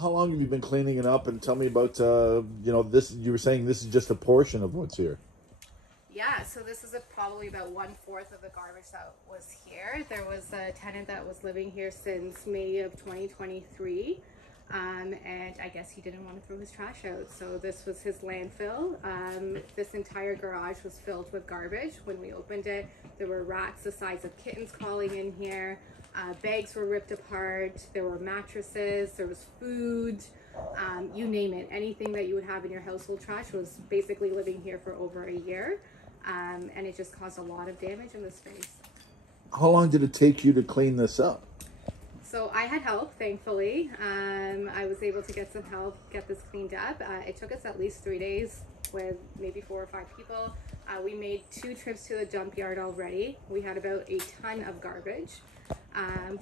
How long have you been cleaning it up? And tell me about, this. You were saying this is just a portion of what's here. Yeah, so this is probably about 1/4 of the garbage that was here. There was a tenant that was living here since May of 2023. And I guess he didn't want to throw his trash out. So this was his landfill. This entire garage was filled with garbage. When we opened it, there were rats the size of kittens crawling in here. Bags were ripped apart. There were mattresses. There was food. You name it. Anything that you would have in your household trash was basically living here for over a year. And it just caused a lot of damage in the space. How long did it take you to clean this up? So I had help, thankfully. I was able to get some help, get this cleaned up. It took us at least 3 days with maybe 4 or 5 people. We made 2 trips to the dump yard already. We had about a ton of garbage,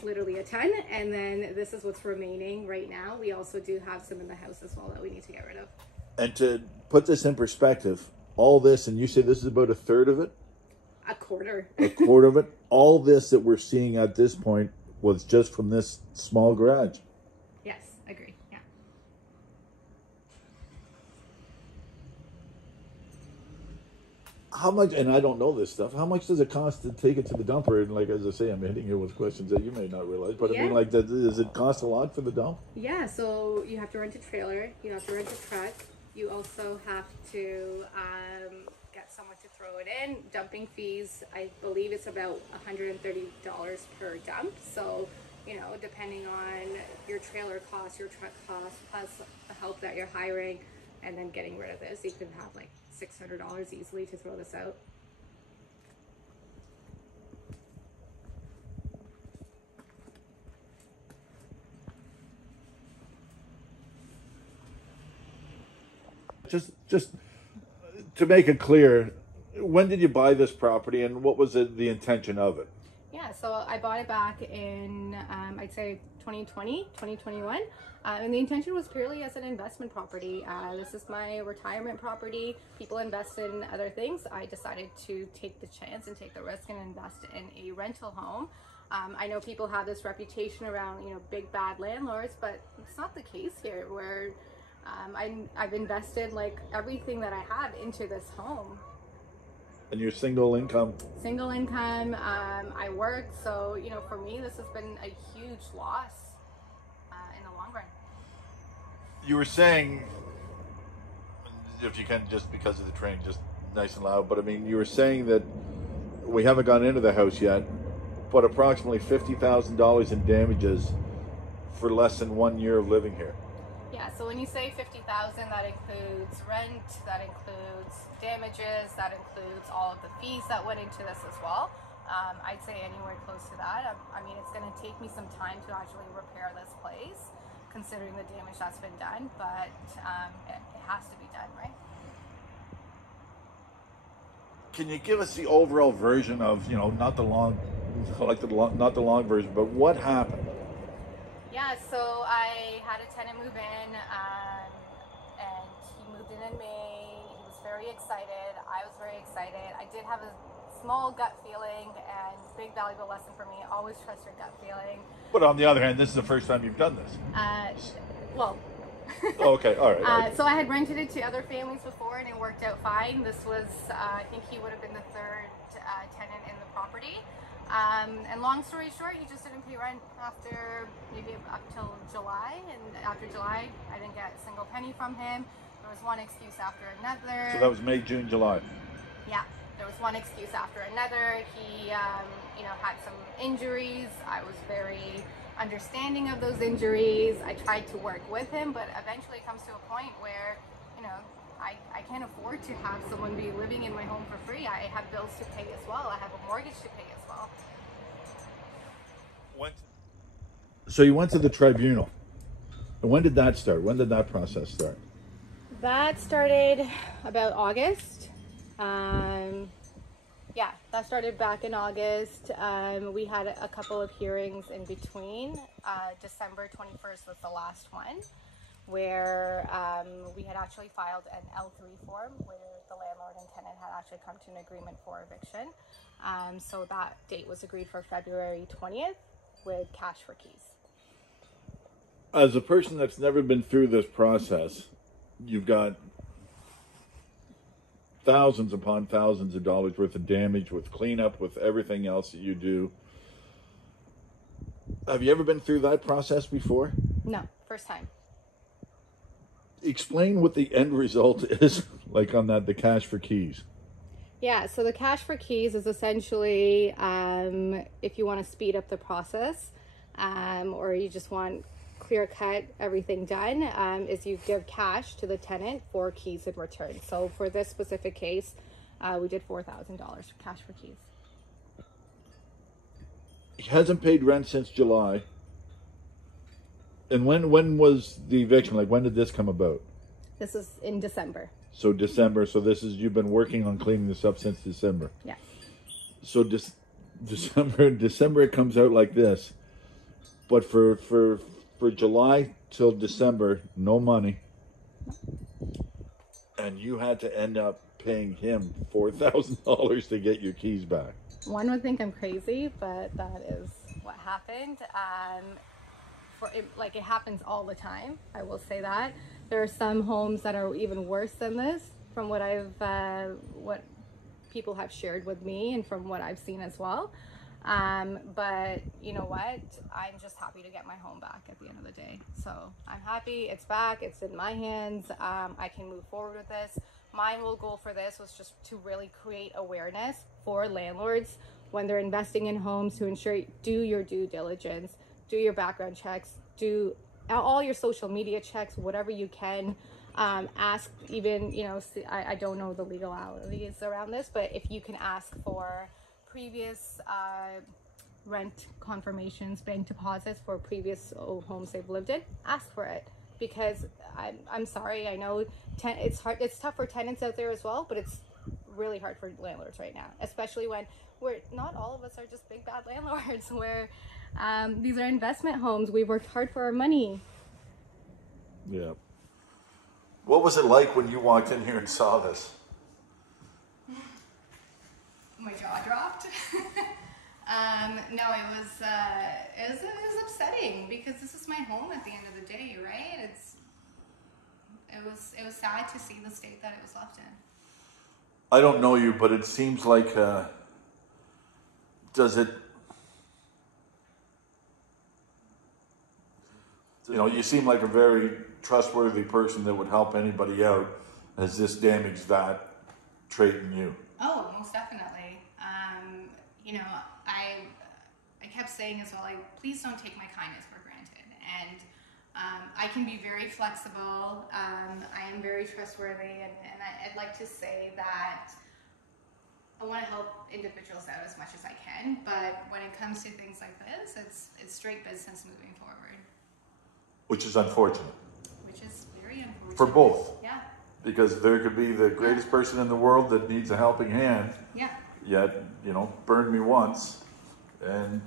literally a ton. And then this is what's remaining right now. We also do have some in the house as well that we need to get rid of. And to put this in perspective, all this, and you say this is about a third of it? A quarter. A quarter of it? All this that we're seeing at this point was just from this small garage. Yes, agree. Yeah. How much, and I don't know this stuff, how much does it cost to take it to the dumper? And like, as I say, I'm hitting you with questions that you may not realize, but I mean, like, does it cost a lot for the dump? Yeah, so you have to rent a trailer, you have to rent a truck, you also have to get someone to throw it in. Dumping fees, I believe it's about $130 per dump. So, you know, depending on your trailer cost, your truck cost, plus the help that you're hiring, and then getting rid of this, you can have like $600 easily to throw this out. Just to make it clear, when did you buy this property and what was the intention of it? Yeah, so I bought it back in, I'd say 2020, 2021. And the intention was purely as an investment property. This is my retirement property. People invest in other things. I decided to take the chance and take the risk and invest in a rental home. I know people have this reputation around, you know, big bad landlords, but it's not the case here, where I've invested like everything that I have into this home. And you're single income? Single income. I work, so you know, for me, this has been a huge loss in the long run. You were saying, if you can, just because of the train, just nice and loud, but I mean, you were saying that we haven't gone into the house yet, but approximately $50,000 in damages for less than 1 year of living here. Yeah, so when you say 50,000, that includes rent, that includes damages, that includes all of the fees that went into this as well. I'd say anywhere close to that. I mean, it's going to take me some time to actually repair this place, considering the damage that's been done, but it has to be done, right? Can you give us the overall version of, you know, not the long version, but what happened? Yeah, so I had a tenant move in, and he moved in May. He was very excited. I was very excited. I did have a small gut feeling, and big valuable lesson for me: always trust your gut feeling. But on the other hand, this is the first time you've done this. Well. Okay, all right. So I had rented it to other families before, and it worked out fine. This was, I think he would have been the 3rd tenant in the property. And long story short, he just didn't pay rent after maybe up till July, and after July, I didn't get a single penny from him. There was one excuse after another. So that was May, June, July. Yeah, there was one excuse after another. He, you know, had some injuries. I was very understanding of those injuries. I tried to work with him, but eventually it comes to a point where, you know, I can't afford to have someone be living in my home for free. I have bills to pay as well. I have a mortgage to pay as well. So you went to the tribunal. And when did that start? When did that process start? That started about August. Yeah, that started back in August. We had a couple of hearings in between. December 21st was the last one, where we had actually filed an L3 form where the landlord and tenant had actually come to an agreement for eviction. So that date was agreed for February 20th with cash for keys. As a person that's never been through this process, you've got thousands upon thousands of dollars worth of damage with cleanup, with everything else that you do. Have you ever been through that process before? No, first time. Explain what the end result is, like on that, the cash for keys. Yeah, so the cash for keys is essentially if you want to speed up the process or you just want clear cut everything done, is you give cash to the tenant for keys in return. So for this specific case, we did $4,000 cash for keys. He hasn't paid rent since July. And when was the eviction? Like, when did this come about? This is in December. So December. So this is, you've been working on cleaning this up since December. Yeah. So December it comes out like this. But for July till December, no money. And you had to end up paying him $4,000 to get your keys back. One would think I'm crazy, but that is what happened. It happens all the time. I will say that there are some homes that are even worse than this, from what what people have shared with me and from what I've seen as well. But you know what? I'm just happy to get my home back at the end of the day. So I'm happy it's back. It's in my hands. I can move forward with this. My whole goal for this was just to really create awareness for landlords when they're investing in homes, to ensure do your due diligence, do your background checks, do all your social media checks, whatever you can. Ask even, I don't know the legalities around this, but if you can ask for previous rent confirmations, bank deposits for previous homes they've lived in, ask for it. Because I'm sorry, I know it's hard, it's tough for tenants out there as well, but it's really hard for landlords right now, especially when not all of us are just big bad landlords, where these are investment homes. We've worked hard for our money. Yeah. What was it like when you walked in here and saw this? My jaw dropped. No, it was upsetting, because this is my home at the end of the day, right? It was sad to see the state that it was left in. I don't know you, but it seems like you seem like a very trustworthy person that would help anybody out. Has this damaged that trait in you? Oh, most definitely. I kept saying as well, please don't take my kindness for granted. And I can be very flexible. I am very trustworthy, and I'd like to say that I want to help individuals out as much as I can. But when it comes to things like this, it's straight business moving forward. Which is unfortunate. Which is very unfortunate. For both. Yeah. Because there could be the greatest person in the world that needs a helping hand. Yeah. Yet, burned me once, and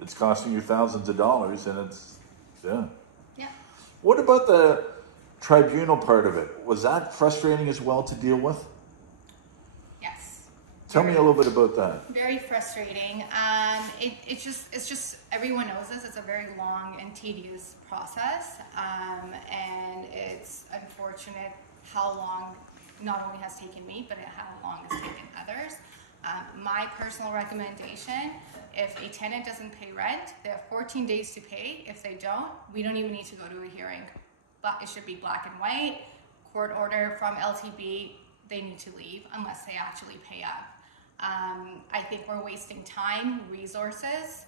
it's costing you thousands of dollars, and it's, yeah. Yeah. What about the tribunal part of it? Was that frustrating as well to deal with? Yes. Tell me a little bit about that. Very frustrating. It's just everyone knows this. It's a very long and tedious process, and it's unfortunate how long not only has taken me, but how long it's taken others. My personal recommendation, if a tenant doesn't pay rent, they have 14 days to pay. If they don't, we don't even need to go to a hearing. But it should be black and white, court order from LTB, they need to leave unless they actually pay up. I think we're wasting time, resources.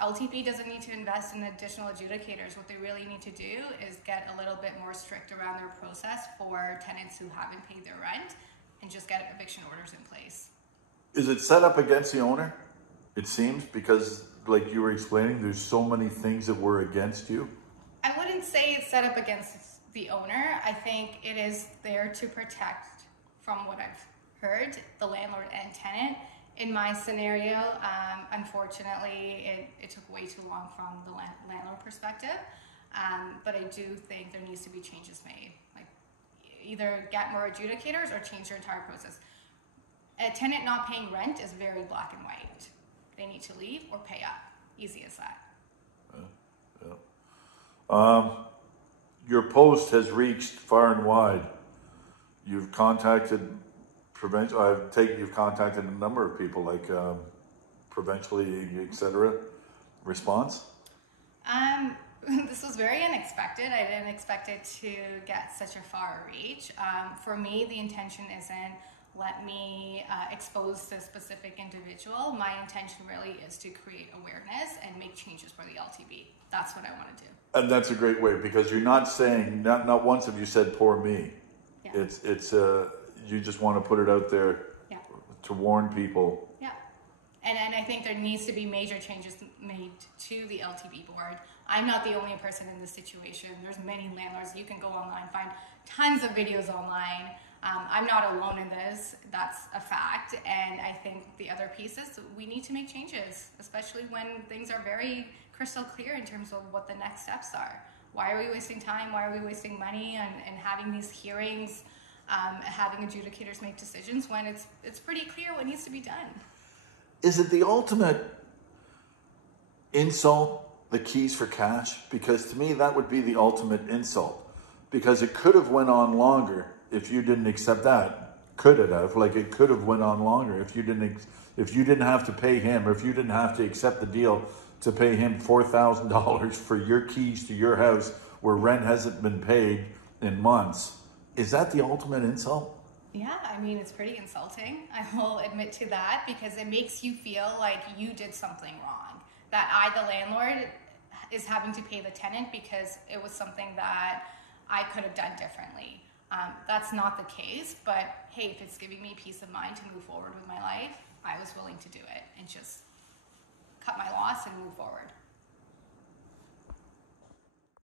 LTB doesn't need to invest in additional adjudicators. What they really need to do is get a little bit more strict around their process for tenants who haven't paid their rent, and just get eviction orders in place. Is it set up against the owner? It seems, because like you were explaining, there's so many things that were against you. I wouldn't say it's set up against the owner. I think it is there to protect, from what I've heard, the landlord and tenant. In my scenario, unfortunately, it took way too long from the landlord perspective. But I do think there needs to be changes made. Like, either get more adjudicators or change your entire process. A tenant not paying rent is very black and white. They need to leave or pay up. Easy as that. Yeah. Your post has reached far and wide. You've contacted you've contacted a number of people, like provincially, etc. Response? This was very unexpected. I didn't expect it to get such a far reach. For me, the intention isn't let me expose the specific individual. My intention really is to create awareness and make changes for the LTB. That's what I want to do. And that's a great way, because you're not saying, not once have you said poor me. Yeah. It's you just want to put it out there, yeah, to warn people. Yeah. And I think there needs to be major changes made to the LTB board. I'm not the only person in this situation. There's many landlords. You can go online, find tons of videos online. I'm not alone in this. That's a fact. And I think the other piece is we need to make changes, especially when things are very crystal clear in terms of what the next steps are. Why are we wasting time? Why are we wasting money and having these hearings, having adjudicators make decisions when it's pretty clear what needs to be done? Is it the ultimate insult, the keys for cash? Because to me, that would be the ultimate insult, because it could have went on longer if you didn't accept that. Could it have? Like, it could have went on longer if you didn't have to pay him, or if you didn't have to accept the deal to pay him $4,000 for your keys to your house where rent hasn't been paid in months. Is that the ultimate insult? Yeah, I mean, it's pretty insulting. I will admit to that, because it makes you feel like you did something wrong. That I, the landlord, is having to pay the tenant because it was something that I could have done differently. That's not the case, but hey, if it's giving me peace of mind to move forward with my life, I was willing to do it and just cut my loss and move forward.